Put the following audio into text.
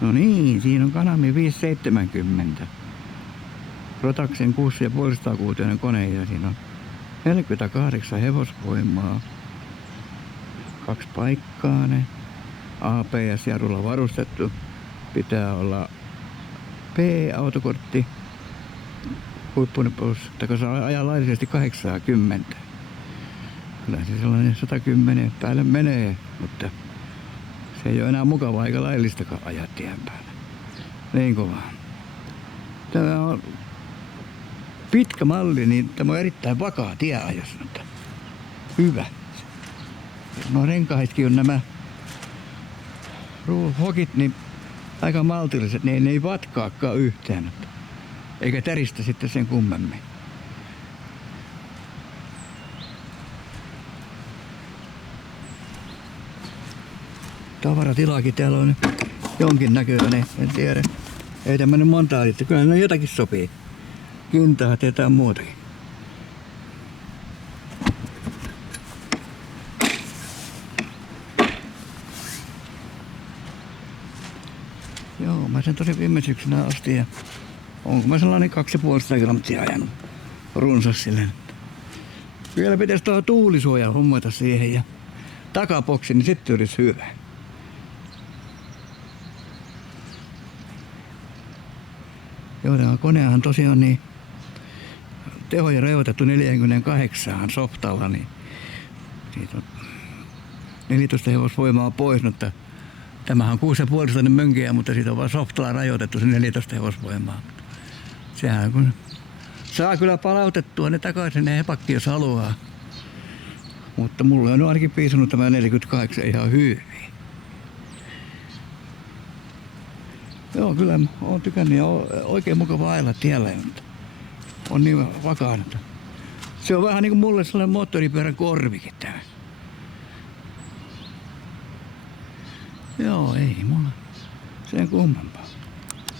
No niin, siinä on Kanami 570. Rotaksen 6500-kuutioinen kone ja siinä on 48 hevosvoimaa. 2 paikkaane. ABS-jarrulla varustettu. Pitää olla P-autokortti. Huippunopeus, kun saa ajaa laillisesti 80. Kyllä se sellainen 110 päälle menee, mutta se ei ole enää mukavaa eikä laillistakaan ajaa tien päällä. Niin kovaa. Tämä on pitkä malli, niin tämä on erittäin vakaa tieajossa. Hyvä. No renkaatkin on nämä hokit niin aika maltilliset, ne ei vatkaakaan yhtään. Eikä täristä sitten sen kummemmin. Tavaratilaakin täällä on jonkin näköinen, en tiedä. Ei tämmönen montaa, että kyllä ne jotakin sopii. Kintaa ja jotain muutakin. Joo, mä sen tosi viime syksynä ostin ja onko mä sellainen 250 kilometriä ajanut runsas sille. Vielä pitäisi tuohon tuulisuoja hommata siihen ja takaboksi, niin sitten olisi hyvä. Joo, tämä koneahan tosiaan niin tehoja rajoitettu 48 softalla, niin siitä on 14 hevosvoimaa pois, mutta tämähän on 6,5 mönkiä, mutta siitä on vaan softalla rajoitettu se 14 hevosvoimaa. Sehän kun saa kyllä palautettua ne takaisin ne hepakki, jos haluaa. Mutta mulle on ainakin piisannut tämä 48 ihan hyvin. Joo, kyllä olen tykännyt ja oikein mukava ajella tiellä. On niin vakaa. Se on vähän niin kuin mulle sellainen moottoripyörän korvikin tämä. Joo, ei mulla sen kummempaa.